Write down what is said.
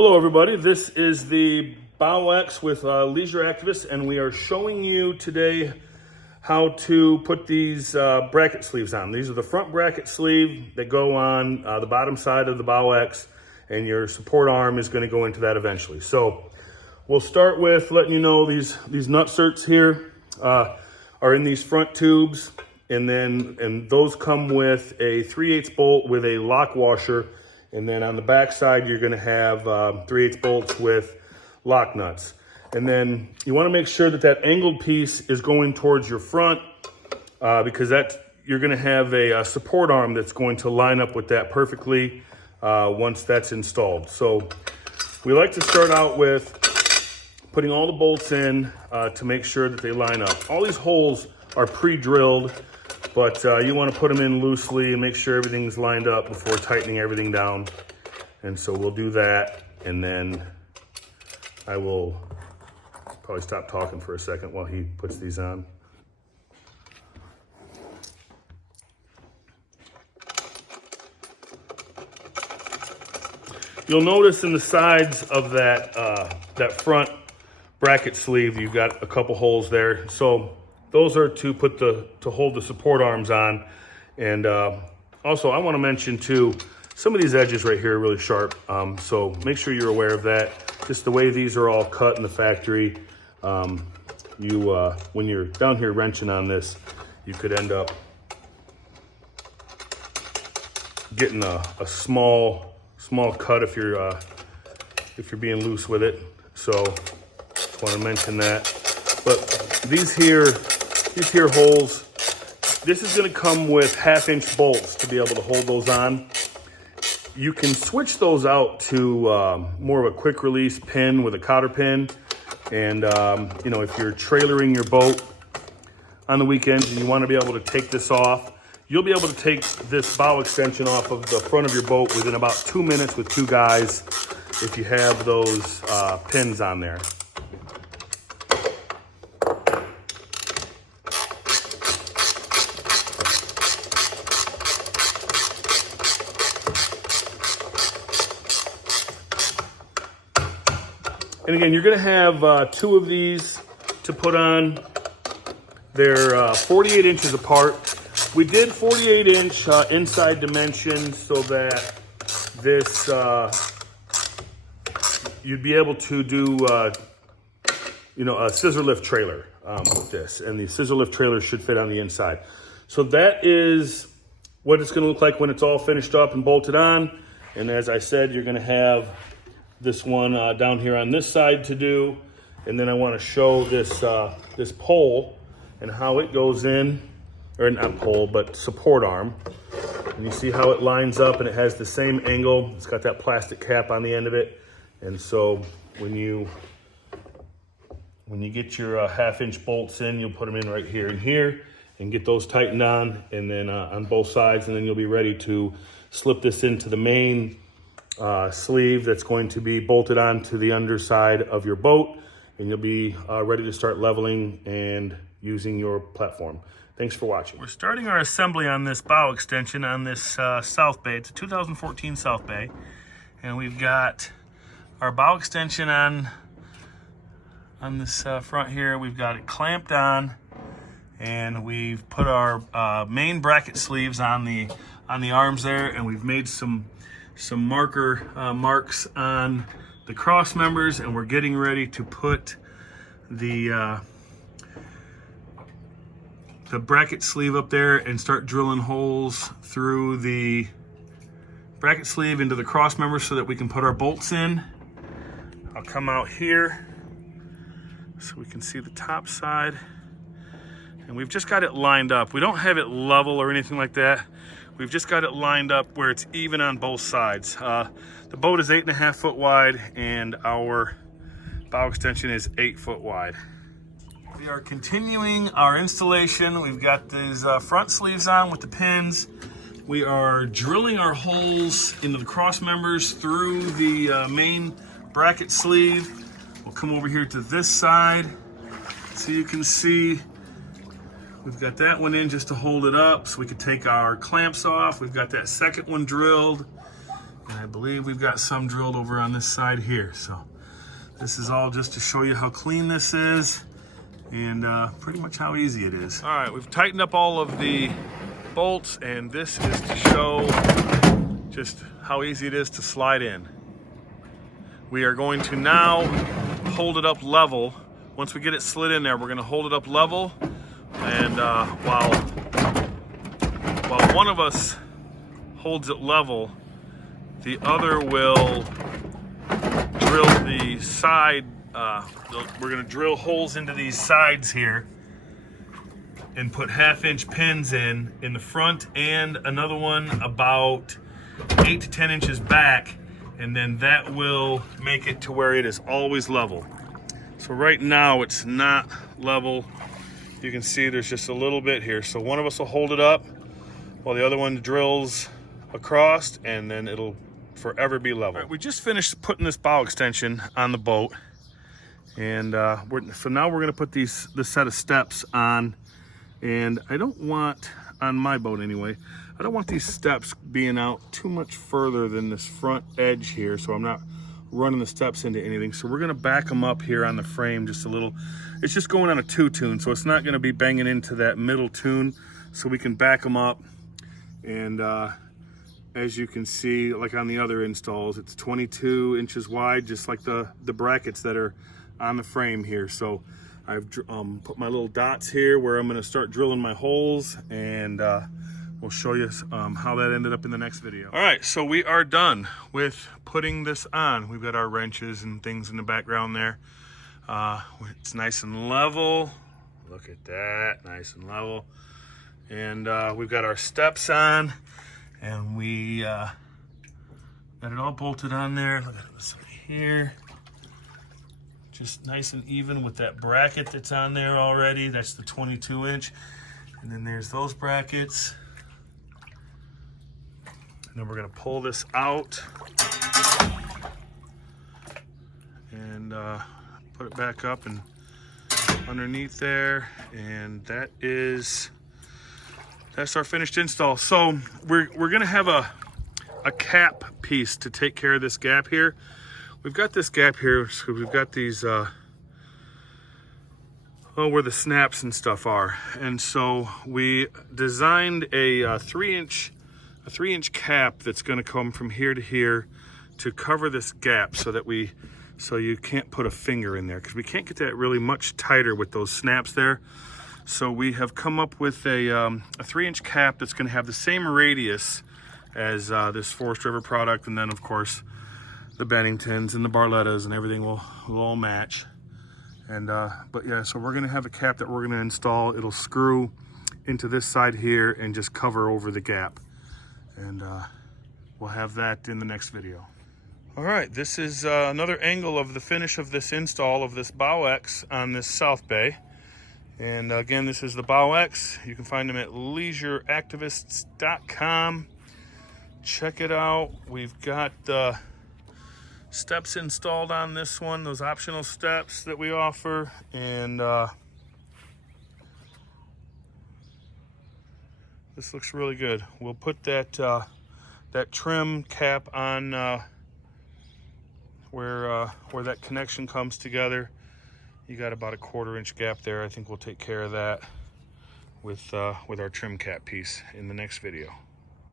Hello everybody, this is the BowX with Leisure Activists, and we are showing you today how to put these bracket sleeves on. These are the front bracket sleeve that go on the bottom side of the BowX, and your support arm is going to go into that eventually. So we'll start with letting you know these nutserts here are in these front tubes, and those come with a 3/8 bolt with a lock washer. And then on the back side, you're gonna have 3/8 bolts with lock nuts. And then you wanna make sure that that angled piece is going towards your front because you're gonna have a support arm that's going to line up with that perfectly once that's installed. So we like to start out with putting all the bolts in to make sure that they line up. All these holes are pre-drilled, but you want to put them in loosely and make sure everything's lined up before tightening everything down. And so we'll do that, and then I will probably stop talking for a second while he puts these on. You'll notice in the sides of that front bracket sleeve, you've got a couple holes there. So those are to hold the support arms on. And also I want to mention too, some of these edges right here are really sharp. So make sure you're aware of that. Just the way these are all cut in the factory, when you're down here wrenching on this, you could end up getting a small cut if you're being loose with it. So just want to mention that. But these here holes, this is going to come with 1/2-inch bolts to be able to hold those on. You can switch those out to more of a quick release pin with a cotter pin. And if you're trailering your boat on the weekends and you want to be able to take this off, you'll be able to take this bow extension off of the front of your boat within about 2 minutes with 2 guys if you have those pins on there. And again, you're gonna have 2 of these to put on. They're 48 inches apart. We did 48-inch inside dimensions so that this, you'd be able to do, a scissor lift trailer with this. And the scissor lift trailer should fit on the inside. So that is what it's gonna look like when it's all finished up and bolted on. And as I said, you're gonna have this one down here on this side to do. And then I wanna show this pole and how it goes in, or not pole, but support arm. And you see how it lines up and it has the same angle. It's got that plastic cap on the end of it. And so when you get your 1/2-inch bolts in, you'll put them in right here and here and get those tightened on, and then on both sides, and then you'll be ready to slip this into the main sleeve that's going to be bolted onto the underside of your boat, and you'll be ready to start leveling and using your platform. Thanks for watching. We're starting our assembly on this bow extension on this South Bay. It's a 2014 South Bay, and we've got our bow extension on this front here. We've got it clamped on, and we've put our main bracket sleeves on the arms there, and we've made some marks on the cross members, and we're getting ready to put the bracket sleeve up there and start drilling holes through the bracket sleeve into the cross members so that we can put our bolts in. I'll come out here so we can see the top side, and we've just got it lined up. We don't have it level or anything like that. We've just got it lined up where it's even on both sides. The boat is 8.5 foot wide, and our bow extension is 8 foot wide. We are continuing our installation. We've got these front sleeves on with the pins. We are drilling our holes into the cross members through the main bracket sleeve. We'll come over here to this side so you can see we've got that one in just to hold it up so we could take our clamps off. We've got that second one drilled, And I believe we've got some drilled over on this side here. So this is all just to show you how clean this is and pretty much how easy it is. All right, we've tightened up all of the bolts, and this is to show just how easy it is to slide in. We are going to now hold it up level. Once we get it slid in there, we're going to hold it up level, and while one of us holds it level, the other will drill the side. We're going to drill holes into these sides here and put 1/2-inch pins in the front, and another one about 8 to 10 inches back, and then that will make it to where it is always level. So right now it's not level. You can see there's just a little bit here. So one of us will hold it up while the other one drills across, and then it'll forever be level. All right, we just finished putting this bow extension on the boat, and so now we're going to put this set of steps on. And I don't want, on my boat anyway, I don't want these steps being out too much further than this front edge here, so I'm not running the steps into anything. So we're going to back them up here on the frame just a little. It's just going on a 2-tune, so it's not going to be banging into that middle tune, so we can back them up. And as you can see, like on the other installs, it's 22 inches wide, just like the brackets that are on the frame here. So I've put my little dots here where I'm going to start drilling my holes, and we'll show you how that ended up in the next video. All right, so we are done with putting this on. We've got our wrenches and things in the background there. It's nice and level. Look at that, nice and level. And we've got our steps on, and we got it all bolted on there. Look at this here. Just nice and even with that bracket that's on there already. That's the 22-inch. And then there's those brackets. And then we're gonna pull this out and put it back up and underneath there. And that's our finished install. So we're gonna have a cap piece to take care of this gap here. We've got this gap here, so we've got these, where the snaps and stuff are. And so we designed a 3-inch cap that's gonna come from here to here to cover this gap, so you can't put a finger in there, because we can't get that really much tighter with those snaps there. So we have come up with a 3-inch cap that's gonna have the same radius as this Forest River product, and then of course the Benningtons and the Barlettas and everything will all match. And but yeah, so we're gonna have a cap that we're gonna install. It'll screw into this side here and just cover over the gap. And we'll have that in the next video. All right, this is another angle of the finish of this install of this Bow X on this South Bay. And again, this is the Bow X. You can find them at leisureactivists.com. Check it out. We've got the steps installed on this one, those optional steps that we offer, and this looks really good. We'll put that that trim cap on where that connection comes together. You got about a 1/4-inch gap there. I think we'll take care of that with our trim cap piece in the next video.